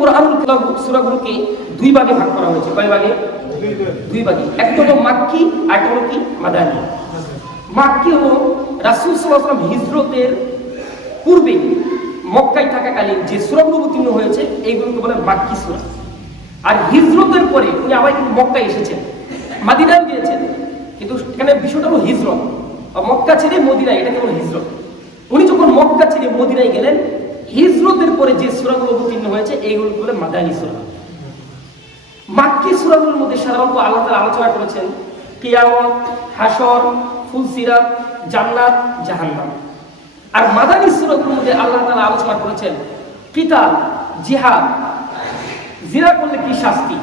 কোরআনুল সূরাগুলোকে দুই ভাগে ভাগ করা হয়েছে। কয় ভাগে? দুই ভাগে। একটা হলো মাক্কি আর একটা হলো কি মাদানী। মাক্কি হলো রাসূল সাল্লাল্লাহু আলাইহি ওয়াসাল্লাম হিজরতের পূর্বে মক্কায় থাকাকালীন যে সূরাগুলো অবতীর্ণ হয়েছে এইগুলোকে বলে মাক্কি সূরা। আর হিজরতের পরে উনি আবার কিন্তু মক্কায় এসেছেন, মদিনায় গিয়েছেন, কিন্তু এখানে বিষয়টা হলো হিজরত। মক্কা ছেড়ে মদিনায়, এটাকে বলে হিজরত। উনি যখন মক্কা ছেড়ে মদিনায় গেলেন, হিজরতের পরে যে সূরাগুলো অবতীর্ণ হয়েছে এইগুলো বলে মাদানী সূরা। মাক্কি সূরাগুলোর মধ্যে সাধারণত আল্লাহ তাআলা আলোচনা করেছেন কিয়ামত, হাসর, ফুলসিরাত, জান্নাত, জাহান্নাম। আর মাদানী সূরাগুলোর মধ্যে আল্লাহ তাআলা আলোচনা করেছেন কিতাল, জিহাদ, জিনা করলে কি শাস্তি,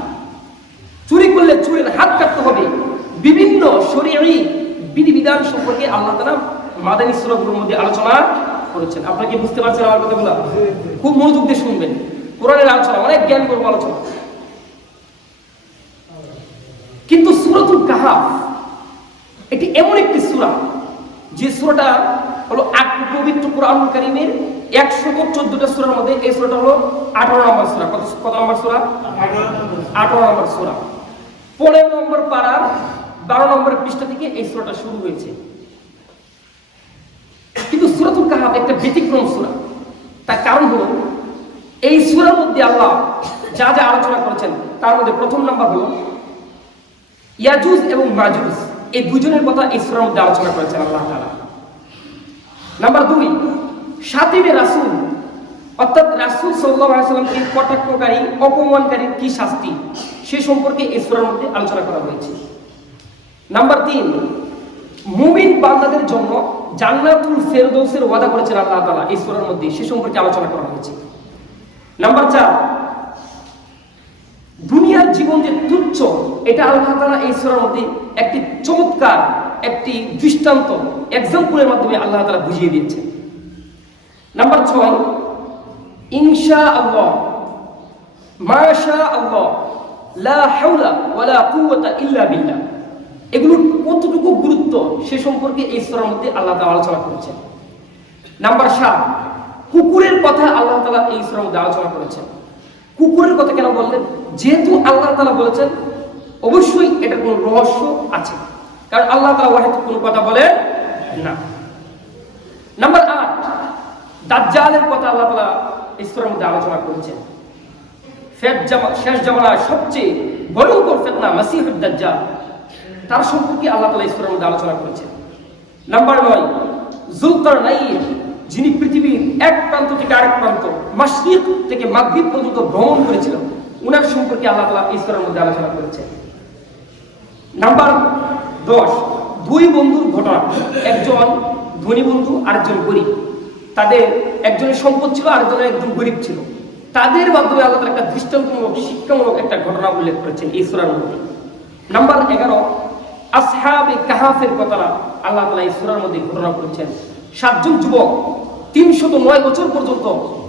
চুরি করলে চুরির হাত কাটতে হবে, বিভিন্ন শরীয়ী বিধিবিধান সম্পর্কে আল্লাহ তাআলা মাদানী সূরাগুলোর মধ্যে আলোচনা করেছেন। আপনারা কি বুঝতে পারছেন আমার কথাগুলো? খুব মনোযোগ দিয়ে শুনবেন। কোরআনের আলোচনা, অনেক জ্ঞান করব আলোচনা। কিন্তু সূরাতুল কাহাফ এটি এমন একটি সূরা যে সূরাটা হলো পবিত্র কোরআনুল কারীমের 114টা সূরার মধ্যে এই সূরাটা হলো 18 নম্বর সূরা। কত নম্বর সূরা? 18 নম্বর সূরা। 15 নম্বর পারার 12 নম্বর পৃষ্ঠা থেকে এই সূরাটা শুরু হয়েছে। কিন্তু সূরাতুল কাহাফ একটা ব্যতিক্রম সূরা। তার কারণ হলো এই সূরার মধ্যে আল্লাহ যা যা আলোচনা করেছেন তার মধ্যে প্রথম নাম্বার হলো ইয়াজুজ এবং মাজুজ, এই দুজনের কথা এই সূরার মধ্যে আলোচনা করেছেন আল্লাহ তাআলা। নাম্বার 2, শাতিবে রাসূল, অর্থাৎ রাসূল সাল্লাল্লাহু আলাইহি ওয়াসাল্লামকে কটাক্ষকারী, অপমানকারীর কি শাস্তি সে সম্পর্কে এই সূরার মধ্যে আলোচনা করা হয়েছে। নাম্বার 3, মুমিন বান্দাদের জন্য জান্নাতুল ফেরদৌসের ওয়াদা করেছেন আল্লাহ তাআলা এই সূরার মধ্যে, সে সম্পর্কে আলোচনা করা হয়েছে। নাম্বার 4, দুনিয়ার জীবন যে তুচ্ছ এটা আল্লাহ তাআলা এই সূরার মধ্যে একটি চমৎকার একটি দৃষ্টান্ত, এক্সাম্পলের মাধ্যমে আল্লাহ তাআলা বুঝিয়ে দিয়েছেন। নাম্বার 6, ইনশাআল্লাহ, মাশাআল্লাহ, লা হাওলা ওয়ালা কুওয়াতা ইল্লা বিল্লাহ, এগুলোর কতটুকু গুরুত্ব সে সম্পর্কে এই সূরার মধ্যে আল্লাহ তাআলা আলোচনা করেছেন। নাম্বার 7, কুকুরের কথা আল্লাহ তাআলা এই সূরার মধ্যে আলোচনা করেছেন। কুকুরের কথা কেন বললেন? যেহেতু আল্লাহ তাআলা বলেছেন অবশ্যই এটার কোনো রহস্য আছে, কারণ আল্লাহ তাআলা ওয়াহিদ কোনো কথা বলেন না। নাম্বার 8, দাজ্জালের কথা আল্লাহ তাআলা এই সূরার মধ্যে আলোচনা করেছেন। শেষ জামানার সবচেয়ে ভয়ঙ্কর ফিতনা মাসিহুদ দাজ্জাল, তার সম্পর্কে আল্লাহ তাআলা এই সূরার মধ্যে আলোচনা করেছেন। নাম্বার 9, যুলকারনাইন, যিনি পৃথিবীর এক প্রান্ত থেকে আরেক প্রান্ত, মাশরিক থেকে মাগরিব পর্যন্ত ভ্রমণ করেছিলেন, উনার সম্পর্কে আল্লাহ তাআলা এই সূরার মধ্যে আলোচনা করেছেন। নাম্বার 10, দুই বন্ধুর ঘটনা, একজন ধনী বন্ধু আরেকজন গরিব, তাদের একজনের সম্পদ ছিল আরেকজনের একজন গরিব ছিল, তাদের মাধ্যমে আল্লাহ তাআলা একটা দৃষ্টান্তমূলক শিক্ষামূলক একটা ঘটনা উল্লেখ করেছেন এই সূরার মধ্যে। নাম্বার 11, আসহাবে কাহাফের কথা আল্লাহ তাআলা এই সূরার মধ্যে ঘটনা করেছেন। 7 জন যুবক 309 বছর পর্যন্ত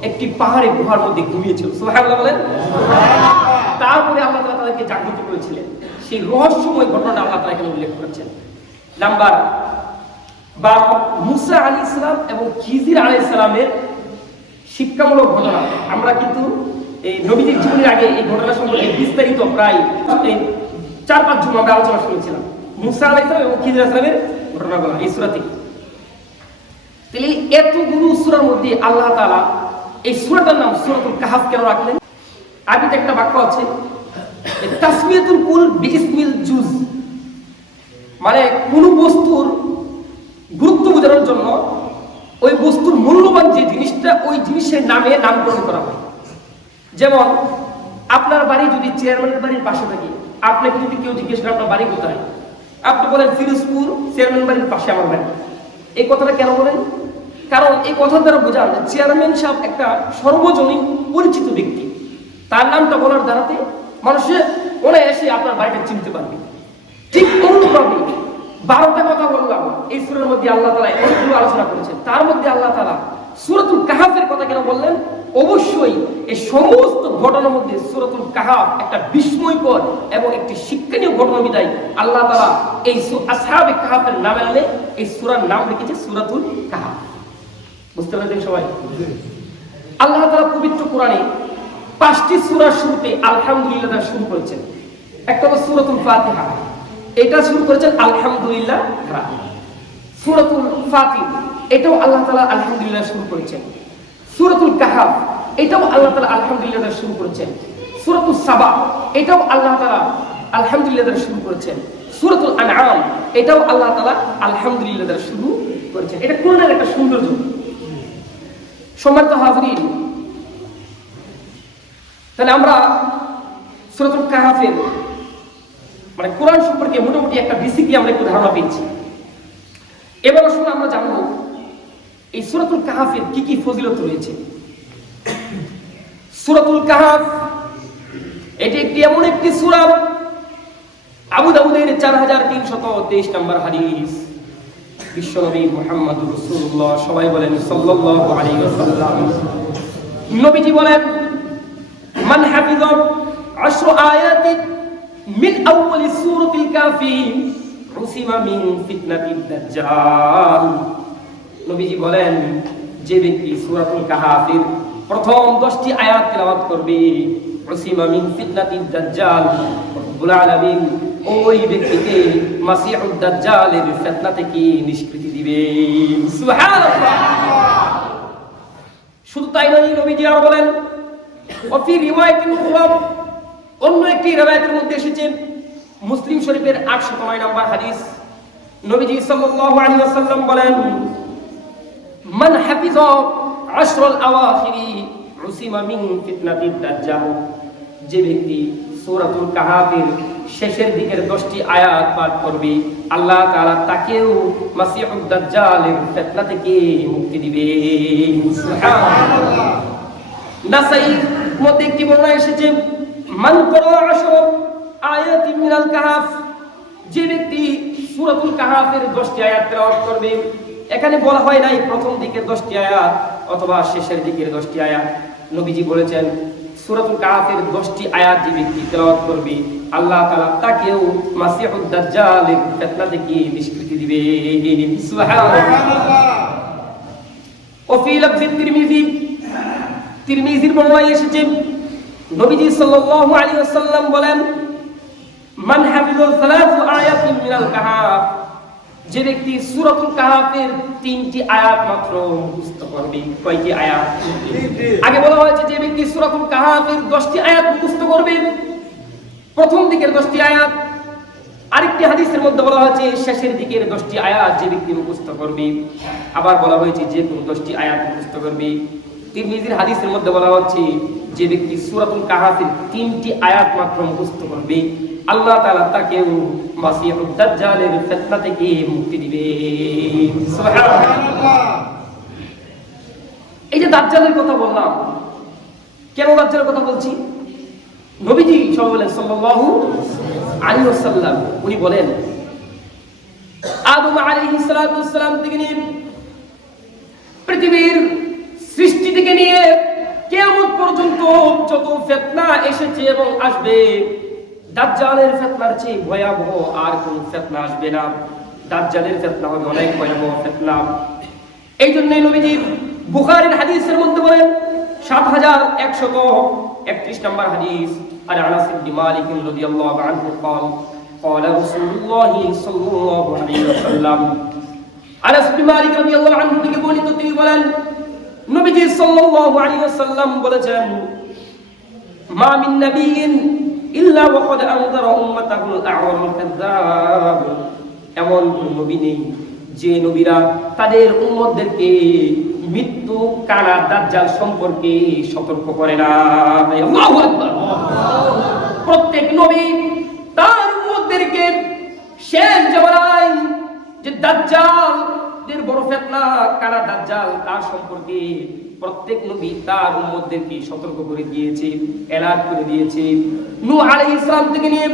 একটি পাহাড়ে গুহার মধ্যে ঘুমিয়েছিল, সুবহানাল্লাহ বলেন। তারপরে আল্লাহ তাআলা তাদেরকে জাগ্রত করেছিলেন, সেই রহস্যময় ঘটনাটা আল্লাহ তাআলা এখানে উল্লেখ করেছেন। নাম্বার 12, মুসা আলাইহিস সালাম এবং খিজির আলাইহিস সালামের শিক্ষামূলক ঘটনা। আমরা কিন্তু এই নবীজির জীবনের আগে এই ঘটনা সম্পর্কে বিস্তারিত প্রায় 4-5 জুমা আমরা আলোচনা শুনেছিলাম মুসা আলাইহিস সালাম এবং খিজির আলাইহিস সালামের ঘটনাগুলো এই সূরা থেকে। তাহলে এতগুলো সূরার মধ্যে আল্লাহ তাআলা এই সূরাটার নাম সূরাতুল কাহাফ কেন রাখলেন? আরবিতে একটা বাক্য আছে, তাসমিয়াতুল কুল বিইসমিল জুজ, মানে কোন বস্তুর গুরুত্ব বোঝানোর জন্য ওই বস্তুর মূল্যবান যে জিনিসটা ওই জিনিসের নামে নামকরণ করা হয়। যেমন আপনার বাড়ি যদি চেয়ারম্যানের বাড়ির পাশে থাকে, আপনাকে যদি কেউ জিজ্ঞেস করে আপনার বাড়ি কোথায়, আপনি বলেন ফিরোজপুর, চেয়ারম্যান বাড়ির পাশে আমার বাড়ি। এই কথাটা কেন বলেন? কারণ এই কথা দ্বারা বোঝান চেয়ারম্যান সাহেব একটা সর্বজনীন পরিচিত ব্যক্তি, তার নামটা বলার দ্বারাতে মানুষের মনে এসে আপনার বাড়িটা চিনতে পারবে। ঠিক অনুরূপভাবে 12টা কথা বললাম এই সূরার মধ্যে আল্লাহ তাআলা অনেকগুলো আলোচনা করেছেন। তার মধ্যে আল্লাহ তাআলা সূরাতুল কাহাফের কথা কেন বললেন? অবশ্যই এই সমস্ত ঘটনার মধ্যে সূরাতুল কাহাফ একটা বিস্ময়কর এবং একটি শিক্ষণীয় ঘটনা বিদায় আল্লাহ তাআলা এই আসহাবে কাহাফের নামে আনে এই সূরার নাম রেখেছে সূরাতুল কাহাফ। বুঝতে পারছেন সবাই? আল্লাহ তাআলা পবিত্র কোরআনে 5টি সূরার শুরুতে আলহামদুলিল্লাহ দ্বারা শুরু করেছেন। একটা হলো সূরাতুল ফাতিহা, এটা শুরু করেছেন আলহামদুলিল্লাহ দ্বারা। সূরাতুল ফাতির, এটাও আল্লাহ তাআলা আলহামদুলিল্লাহ শুরু করেছেন। সূরাতুল কাহফ, এটাও আল্লাহ তাআলা আলহামদুলিল্লাহ দ্বারা শুরু করেছেন। সূরাতুস সাবা, এটাও আল্লাহ তাআলা আলহামদুলিল্লাহ দ্বারা শুরু করেছেন। সূরাতুল আনআম, এটাও আল্লাহ তাআলা আলহামদুলিল্লাহ দ্বারা শুরু করেছেন। এটা কোরআনের একটা সৌন্দর্য। সম্মানিত হাজরিন, তাহলে আমরা সূরাতুল কাহফের মানে কোরআন সম্পর্কে মোটামুটি একটা বেসিকলি আমরা একটু ধারণা পেয়েছি। এবার আসলে আমরা জানবো এই সূরাতুল কাহফের কি কি ফজিলত রয়েছে। সূরাতুল কাহফ এটি একটি এমন একটি সূরা, আবু দাউদের 4323 নম্বর হাদিস, বিশ্বনবী মুহাম্মদুর রাসূলুল্লাহ সবাই বলেন সাল্লাল্লাহু আলাইহি ওয়াসাল্লাম, নবীজি বলেন, মান হাফিযা 10 আয়াতিন মিন আউয়ালি সূরাতিল কাফি উসিমা মিন ফিতনাতিদ দাজ্জাল। নবীজি বলেন, যে ব্যক্তি সূরাতুল কাহফের প্রথম 10টি আয়াত তেলাওয়াত করবে, উসিমা মিন ফিতনাতিদ দাজ্জাল, রব্বুল আলামিন ওই ব্যক্তিকে মাসিহুদ দাজ্জালের ফিতনা থেকে নিষ্কৃতি দিবেন। সুবহানাল্লাহ। শুধু তাই নয়, নবীজি আরো বলেন, ওয়া ফি রিওয়ায়াতিন উখরা, অন্য একটি রিওয়ায়াতের মধ্যে এসেছে, মুসলিম শরীফের 809 নম্বর হাদিস, নবীজি সাল্লাল্লাহু আলাইহি ওয়াসাল্লাম বলেন, মান হাফিযা 10 আল-আওয়াখিরি উসিমা মিন ফিতনাতিদ দাজ্জাল, যে ব্যক্তি সূরাতুল কাহফের শেষের দিকের 10টি আয়াত পাঠ করবে, আল্লাহ তাআলা তাকেও মাসিহুদ দাজ্জালের ফিতনা থেকে মুক্তি দিবেন। সুবহানাল্লাহ। নাসাঈর মধ্যে একটি বর্ণনা এসেছে, মান ক্বারা 10 আয়াতিন মিনাল কাহফ, যে ব্যক্তি সূরাতুল কাহফের 10টি আয়াত তেলাওয়াত করবে, এখানে বলা হয় নাই প্রথম দিকের 10টি আয়াত অথবা শেষের দিকের 10টি আয়াত। নবীজি বলেছেন, সূরাতুল কাহফের 10টি আয়াত যে ব্যক্তি তেলাওয়াত করবে, আল্লাহ তাআলা তাকেও মাসিহুদ দাজ্জালের ফিতনা থেকে নিষ্কৃতি দিবেন। সুবহানাল্লাহ। ওফি লাফজি তিরমিজি, তিরমিজির বর্ণনায় এসেছে, নবীজি সাল্লাল্লাহু আলাইহি ওয়াসাল্লাম বলেন, মান হাফিযা 3 আয়াতিন মিনাল কাহফ, যে ব্যক্তি সূরাতুল কাহফের 3টি আয়াত মাত্র মুখস্থ করবে। কয়টি আয়াত? আগে বলা হয়েছে যে ব্যক্তি সূরাতুল কাহফের 10টি আয়াত মুখস্থ করবে, প্রথম দিকের 10টি আয়াত। আরেকটি হাদিসের মধ্যে বলা হয়েছে শেষের দিকের 10টি আয়াত যে ব্যক্তি মুখস্থ করবে। আবার বলা হয়েছে যে কোন 10টি আয়াত মুখস্থ করবে। তিরমিজির হাদিসের মধ্যে বলা হচ্ছে যে ব্যক্তি সূরাতুল কাহফের 3টি আয়াত মাত্র মুখস্থ করবে, আল্লাহ তাআলা তাকেও মাসিহুদ দাজ্জালের ফিতনা থেকে মুক্তি দিবেন। সুবহানাল্লাহ। এই যে দাজ্জালের কথা বললাম, কেন দাজ্জালের কথা বলছি? নবীজি সাল্লাল্লাহু আলাইহি ওয়াসাল্লাম উনি বলেন, আদম আলাইহিস সালাতু ওয়াস সালাম থেকে নিয়ে পৃথিবীর সৃষ্টি থেকে নিয়ে কিয়ামত পর্যন্ত যত ফিতনা এসেছে এবং আসবে, দাজ্জালের ফিতনার চেয়ে ভয়াবহ আর কোন ফিতনা আসবে না। দাজ্জালের ফিতনা হবে অনেক ভয়াবহ ফিতনা। এই জন্যই নবীজি বুখারীর হাদিসের মধ্যে বলেন, 7131 নম্বর হাদিস, আর আনাস ইবনে মালিক রাদিয়াল্লাহু আনহু قال قال رسول الله صلى الله عليه وسلم, আনাস ইবনে মালিক রাদিয়াল্লাহু আনহু থেকে বর্ণিত, তিনি বলেন, নবীজি সাল্লাল্লাহু আলাইহি ওয়াসাল্লাম বলেছেন, মা মিন নাবিয়্যিন ইল্লা ওয়াকাদ আনযারা উম্মাতাহুল আ'ওয়ারুল কাযযাব, এমন কোন নবী নেই যে নবীরা তাদের উম্মতদেরকে মৃত্যু কানা দাজ্জাল সম্পর্কে সতর্ক করে না। আল্লাহু আকবার। প্রত্যেক নবী তার উম্মতদেরকে শেষ জামানায় যে দাজ্জাল এর বড় ফিতনা কানা দাজ্জাল তার সম্পর্কে প্রত্যেক নবী তার উম্মতদেরকে সতর্ক করে দিয়েছে, এলান করে দিয়েছে। নূহ আলাইহিস সালাম থেকে নিয়ে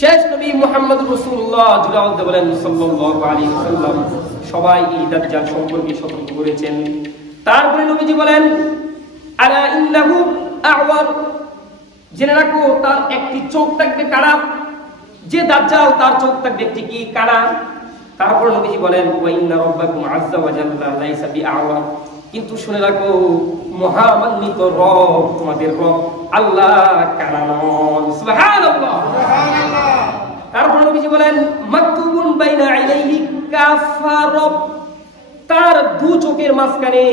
শেষ নবী মুহাম্মদুর রাসূলুল্লাহ সাল্লাল্লাহু আলাইহি ওয়াসাল্লাম সবাই এই দাজ্জাল সম্পর্কে সতর্ক করেছেন। তারপরে নবীজি বলেন, আলা ইন্নাহু আ'ওয়ার, জেনে রাখো তার একটি চোখ থাকবে কানা। যে দাজ্জাল তার চোখ থাকবে একটি কি কানা। তারপর নবীজি বলেন, ওয়া ইন্না রাব্বাকুম আযজা ওয়া জাল্লা লাইসা বিআ'ওয়ার, কিন্তু শুনে রাখো, মহামান্বিত রব, তোমাদের রব আল্লাহ কানা নন। সুবহানাল্লাহ। তারপর নবীজি বলেন, মাকতুবুন বাইনা আইনাইহি কাফার, তার দু চোখের মাঝখানে,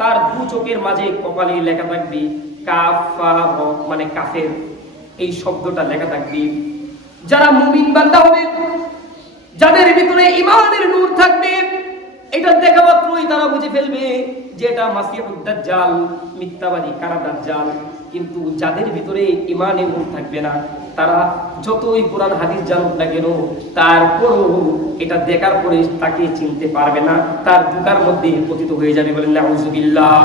তার দু চোখের মাঝে কপালে লেখা থাকবে কাফার, মানে কাফের, এই শব্দটা লেখা থাকবে। যারা মুমিন বান্দা হবে, যাদের ভিতরে ঈমানের নূর থাকবে, এটা দেখা মাত্রই তারা বুঝে ফেলবে যে এটা মাসিহুদ দাজ্জাল, মিথ্যাবাদী কারা দাজ্জাল। কিন্তু যাদের ভিতরে ঈমানের নূর থাকবে না, তারা যতই কোরআন হাদিস জানুক না কেন, তারপরও এটা দেখার পরে তাকে চিনতে পারবে না, তার দুকার মধ্যে পতিত হয়ে যাবে। বলেন নাউযুবিল্লাহ।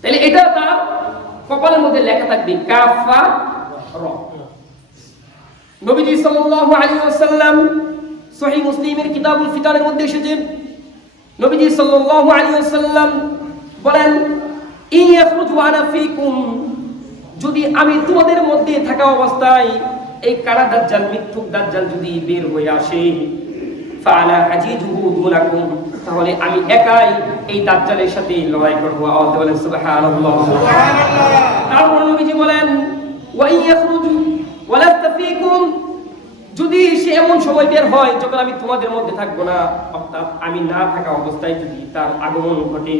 তাহলে এটা তার কপালের মধ্যে লেখা থাকবে কাফার। নবীজি সাল্লাল্লাহু আলাইহি ওয়াসাল্লাম সহিহ মুসলিমের কিতাবুল ফিতানের মধ্যে এসেছে, নবীজি সাল্লাল্লাহু আলাইহি ওয়াসাল্লাম বলেন, ইয়াখরুজু আনা ফীকুম, যদি আমি তোমাদের মধ্যে থাকা অবস্থায় এই কারা দাজ্জাল, মিথ্যুক দাজ্জাল যদি বের হয়ে আসে, ফাআনা হাজিজুহু দুনাকুম, তাহলে আমি একাই এই দাজ্জালের সাথে লড়াই করব। আওয়াজ বলেন সুবহানাল্লাহ। সুবহানাল্লাহ। তারপর নবীজি বলেন, ওয়া ইয়াখরুজু ওয়ালাস্তা ফীকুম, যদি সে এমন সময় বের হয় যখন আমি তোমাদের মধ্যে থাকবো না, অর্থাৎ আমি না থাকা অবস্থায় যদি তার আগমন ঘটে,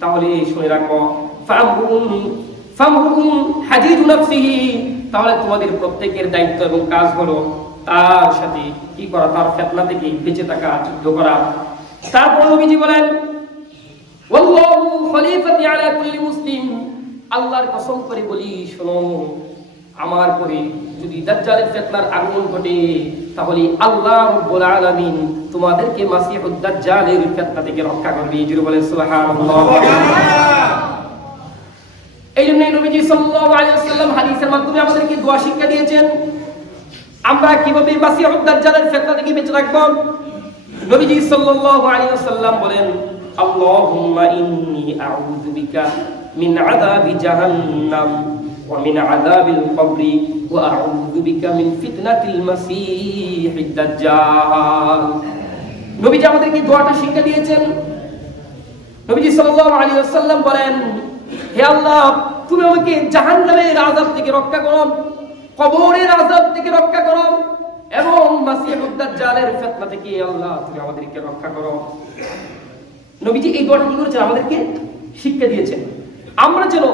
তাহলে শুনে রাখো, ফামরুন হাজিজু নাফসিহি, তাহলে তোমাদের প্রত্যেকের দায়িত্ব এবং কাজ হলো তার সাথে কি করা, তার ফিতনা থেকে বেঁচে থাকা, যুদ্ধ করা। তারপর নবীজি বলেন, ওয়াল্লাহু খলিফাতি আলা কুল্লি মুসলিম, আল্লাহর কসম করে বলি, শোনো, আমার পরে যদি দাজ্জালের ফিতনার আগমন ঘটে, তাহলে আল্লাহ রাব্বুল আলামিন তোমাদেরকে মাসিহুদ দাজ্জালের ফিতনা থেকে রক্ষা করবে। জোরে বলেন সুবহানাল্লাহ। এইজন্য নবীজি সাল্লাল্লাহু আলাইহি ওয়াসাল্লাম হাদিসের মাধ্যমে আমাদেরকে দোয়া শিক্ষা দিয়েছেন, আমরা কিভাবে মাসিহুদ দাজ্জালের ফিতনা থেকে বেঁচে থাকব। নবীজি সাল্লাল্লাহু আলাইহি ওয়াসাল্লাম বলেন, আল্লাহুম্মা ইন্নী আউযু বিকা মিন আযাবি জাহান্নাম ওয়া মিন আযাবিল কবরি ওয়া আউযু বিকা মিন ফিতনাতিল মাসিহিদ দাজ্জাল। নবীজি আমাদেরকে দোয়াটা শিক্ষা দিয়েছেন। নবীজি সাল্লাল্লাহু আলাইহি ওয়াসাল্লাম বলেন, হে আল্লাহ, তুমি আমাকে জাহান্নামের আযাব থেকে রক্ষা করো, কবরের আযাব থেকে রক্ষা করো, এবং মাসিহুদ দাজ্জালের ফিতনা থেকে আল্লাহ তুমি আমাদেরকে রক্ষা করো। নবীজি এই দোয়াটা কি করেছেন, আমাদেরকে শিক্ষা দিয়েছেন, আমরা যেন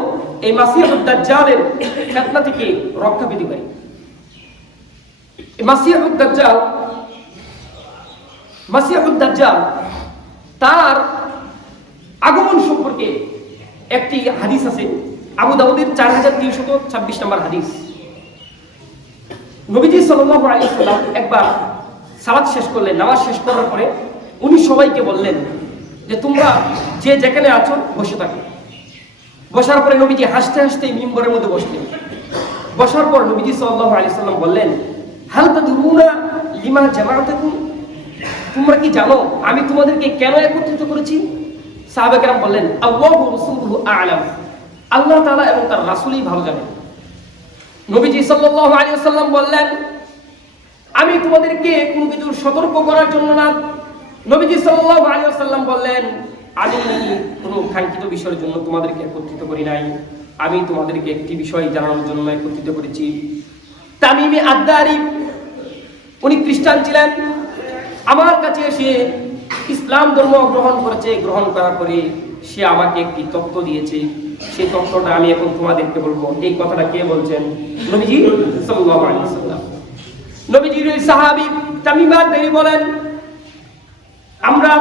এই মাসিহুদ দাজ্জালের ফিতনা থেকে রক্ষা পেতে পারি। মাসিহুদ দাজ্জাল তার আগমন সম্পর্কে একটি হাদিস আছে, আবু দাউদের 4326 নম্বর হাদিস। নবীজি সাল্লাল্লাহু আলাইহি ওয়াসাল্লাম একবার সালাত শেষ করলেন, নামাজ শেষ করার পরে উনি সবাইকে বললেন যে তোমরা যে যেখানে আছো বসে থাকো। বসার পরে নবীজি হাসতে হাসতে মিম্বরের মধ্যে বসলেন। বসার পর নবীজি সাল্লাল্লাহু আলাইহি ওয়াসাল্লাম বললেন, হাল তাদরুনা লিমা জামাআতুকুম, তোমরা কি জানো আমি তোমাদেরকে কেন একত্রিত করেছি? সাহাবা কেরাম বললেন, আল্লাহু ওয়া রাসূলুহু আ'লাম, আল্লাহ তাআলা এবং তার রাসূলই ভালো জানেন। নবীজি সাল্লাল্লাহু আলাইহি ওয়াসাল্লাম বললেন, আমি তোমাদেরকে কোনো কিছু সতর্ক করার জন্য না। নবীজি সাল্লাল্লাহু আলাইহি ওয়াসাল্লাম বললেন, আমি কোনো কাঙ্ক্ষিত বিষয়ের জন্য তোমাদেরকে একত্রিত করি নাই, আমি তোমাদেরকে একটি বিষয় জানানোর জন্য একত্রিত করেছি। তামিমি আদ-দারি, উনি খ্রিস্টান ছিলেন, আমার কাছে এসে ইসলাম ধর্ম গ্রহণ করেছে। গ্রহণ করার পরে সে আমাকে একটি তথ্য দিয়েছে, সেই তথ্যটা আমি এখন তোমাদেরকে বলবো। এই কথাটা কে বলছেন? নবীজি সাল্লাল্লাহু আলাইহি ওয়াসাল্লাম। নবীজির সাহাবী তামিম আদ-দারি বলেন, আমরা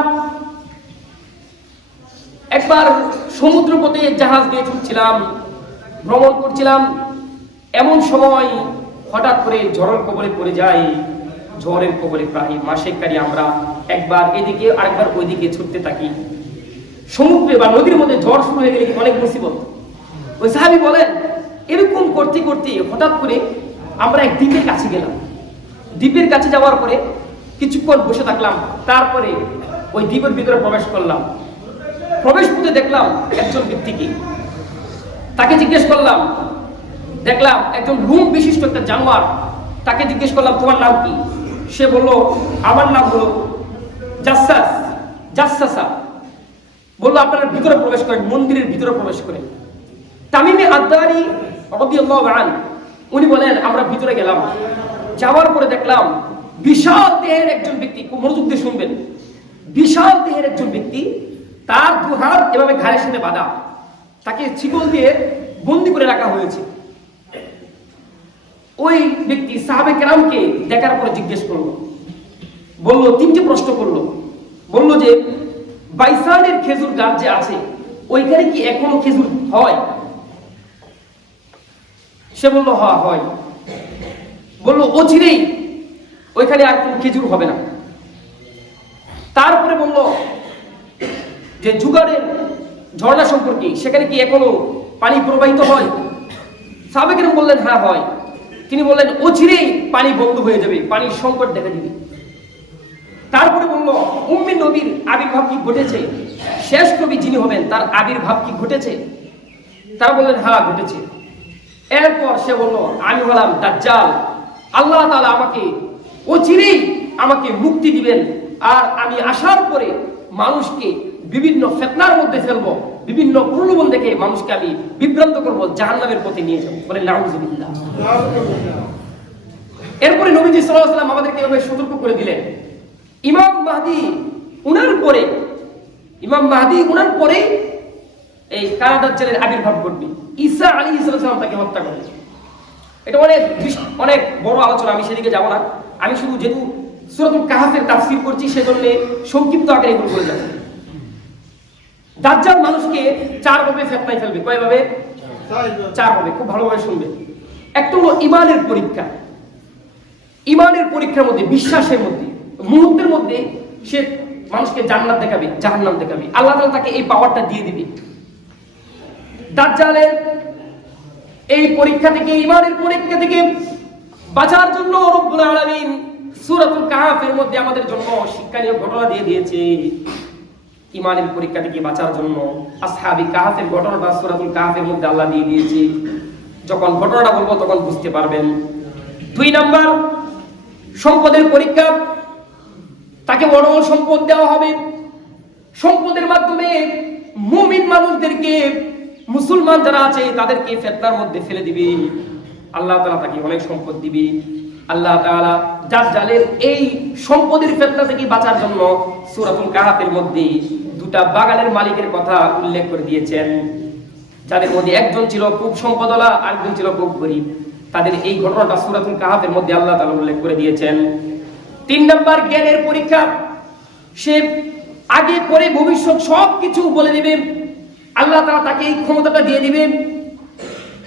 একবার সমুদ্র পথে জাহাজ দিয়ে ছুটছিলাম, ভ্রমণ করছিলাম, এমন সময় হঠাৎ করে ঝড়ের কবলে পড়ে যাই। ঝড়ের কবলে প্রায় মাসেকারি আমরা একবার এদিকে আরেকবার ওইদিকে ছুটতে থাকি। সমুদ্রে বা নদীর মধ্যে ঝড় শুরু হয়ে গেলে অনেক মুসিবত। ওই সাহাবী বলেন, এরকম করতে করতে হঠাৎ করে আমরা এক দ্বীপের কাছে গেলাম। দ্বীপের কাছে যাওয়ার পরে কিছুক্ষণ বসে থাকলাম, তারপরে ওই দ্বীপের ভিতরে প্রবেশ করলাম। প্রবেশ করতে দেখলাম একজন ব্যক্তিকে, তাকে জিজ্ঞেস করলাম, দেখলাম একজন রূপ বিশিষ্ট একটা জানোয়ার। তাকে জিজ্ঞেস করলাম, তোমার নাম কি? সে বলল, আমার নাম হলো জাসাসা। বললো আপনারা ভিতরে প্রবেশ করেন, মন্দিরের ভিতরে প্রবেশ করেন। তামিমি আদ-দারি রাদিয়াল্লাহু আনহু উনি বলেন আমরা ভিতরে গেলাম, যাওয়ার পরে দেখলাম বিশাল দেহের একজন ব্যক্তি, খুব মনোযোগ দিয়ে শুনবেন, বিশাল দেহের একজন ব্যক্তি, তার দুহাত এভাবে ঘাড়ের সাথে বাঁধা, তাকে শিকল দিয়ে বন্দি করে রাখা হয়েছে। ওই ব্যক্তি সাহাবে কেরামকে দেখার পরে জিজ্ঞেস করলো, বললো তিনটি প্রশ্ন করলো, বললো যে বাইসানের খেজুর গাছ যে আছে ওইখানে কি এখনো খেজুর হয়? সে বললো হ্যাঁ হয়। বললো অচিরেই ওইখানে আর কোনো খেজুর হবে না। তারপরে বললো যে জুগাড়ের ঝর্ণা সম্পর্কে, সেখানে কি এখনো পানি প্রবাহিত হয়? সাহাবে কেরাম বললেন হ্যাঁ হয়। তিনি বললেন অচিরেই পানি বন্ধ হয়ে যাবে, পানির সংকট দেখা দিবে। তারপরে বলল উম্মে নবীর আবির্ভাব কি ঘটেছে? শেষ নবী যিনি হবেন তার আবির্ভাব কি ঘটেছে? তারা বললেন হ্যাঁ ঘটেছে। এরপর সে বলল আমি হলাম দাজ্জাল, আল্লাহ তাআলা আমাকে অচিরেই আমাকে মুক্তি দিবেন, আর আমি আসার পরে মানুষকে বিভিন্ন ফিতনার মধ্যে ফেলবো, বিভিন্ন প্রলোভন দেখে মানুষকে আমি বিভ্রান্ত করব, জাহান্নামের পথে নিয়ে যাব। বলে নাউযুবিল্লাহ। এরপরে নবীজি সাল্লাল্লাহু আলাইহি ওয়াসাল্লাম আমাদেরকে এভাবে সতর্ক করে দিলেন, ইমাম মাহদী উনার পরে এই কারা দাজ্জালের আবির্ভাব ঘটবে, ঈসা আলাইহিস সালাম তাকে হত্যা করবে। এটা অনেক বড় আলোচনা, আমি সেদিকে যাব না। আমি শুধু যেহেতু সূরাতুল কাহফের তাফসীর করছি সেজন্য সংক্ষিপ্ত আকারে এগুলো বলে যাব। দাজ্জাল মানুষকে চার ভাবে ফিতনায় ফেলবে। কয়ভাবে? চার ভাবে। খুব ভালোভাবে শুনবে। একটা হলো ঈমানের পরীক্ষা। ঈমানের পরীক্ষার মধ্যে, বিশ্বাসের মধ্যে, মুহূর্তের মধ্যে সে মানুষকে জান্নাত দেখাবে, জাহান্নাম দেখাবে। আল্লাহ তাআলা তাকে এই পাওয়ারটা দিয়ে দিবে। দাজ্জালের এই পরীক্ষা থেকে, ঈমানের পরীক্ষা থেকে বাঁচার জন্য রব্বুল আলামিন সূরাতুল কাহফের মধ্যে আমাদের জন্য শিক্ষণীয় ঘটনা দিয়ে দিয়েছে। ঈমানের পরীক্ষা থেকে বাঁচার জন্য আসহাবী কাহফের ঘটনাটা সূরাতুল কাহফের মধ্যে আল্লাহ দিয়ে দিয়েছে। যখন ঘটনাটা বলবো তখন বুঝতে পারবেন। 2 নাম্বার, সম্পদের পরীক্ষা। তাকে অঢল সম্পদ দেওয়া হবে। সম্পদের মাধ্যমে মুমিন মানুষদেরকে, মুসলমান যারা আছে তাদেরকে ফিতনার মধ্যে ফেলে দিবে। আল্লাহ তাআলা তাকে অনেক সম্পদ দিবে। আল্লাহ তাআলা দাজ্জালের এই সম্পদের ফিতনা থেকে বাঁচার জন্য সূরাতুল কাহফের মধ্যে 2টা বাগানের মালিকের কথা উল্লেখ করে দিয়েছেন, যাদের মধ্যে একজন ছিল খুব সম্পদওয়ালা, আরেকজন ছিল খুব গরীব। তাদের এই ঘটনাটা সূরাতুল কাহফের মধ্যে আল্লাহ তাআলা উল্লেখ করে দিয়েছেন। 3 নাম্বার, জ্ঞানের পরীক্ষা। সে আগে পরে ভবিষ্যৎ সবকিছু বলে দিবে। আল্লাহ তাআলা তাকে এই ক্ষমতাটা দিয়ে দিবেন।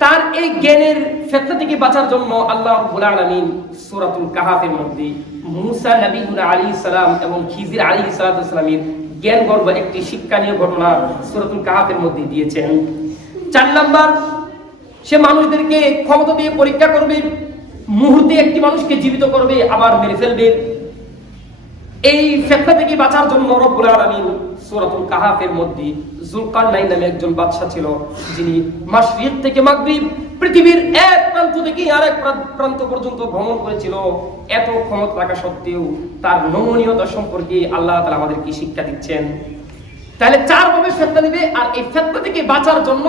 তার এই জ্ঞানের ফিতনা থেকে বাঁচার জন্য আল্লাহ রাব্বুল আলামিন সূরাতুল কাহফের মধ্যে মুসা নবী আলাইহিস সালাম এবং খিজির আলাইহিস সালামের জ্ঞান গর্ভ একটি শিক্ষণীয় ঘটনা সূরাতুল কাহফের মধ্যে দিয়েছেন। 4 নাম্বার, সে মানুষদেরকে ক্ষমতা দিয়ে পরীক্ষা করবে। মুহূর্তে একটি মানুষকে জীবিত করবে, আবার মেরে ফেলবে। এই ফিতনা থেকে বাঁচার জন্য রব্বুল আলামিন সূরাতুল কাহফের মধ্যে যুলকারনাইন নামে একজন বাদশা ছিল, যিনি মাশরিক থেকে মাগরিব, পৃথিবীর এক প্রান্ত থেকে আরেক প্রান্ত পর্যন্ত ভ্রমণ করেছিল। এত ক্ষমতা থাকা সত্ত্বেও তার নমনীয়তা সম্পর্কে আল্লাহ তাআলা আমাদেরকে শিক্ষা দিচ্ছেন। তাহলে 4 ভাবে ফিতনা দিবে, আর এই ফিতনা থেকে বাঁচার জন্য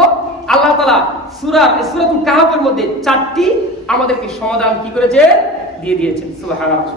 আল্লাহ তাআলা সূরাতুল কাহফের মধ্যে 4টি আমাদেরকে সমাধান কি করেছে? দিয়ে দিয়েছেন। সুবহানাল্লাহ।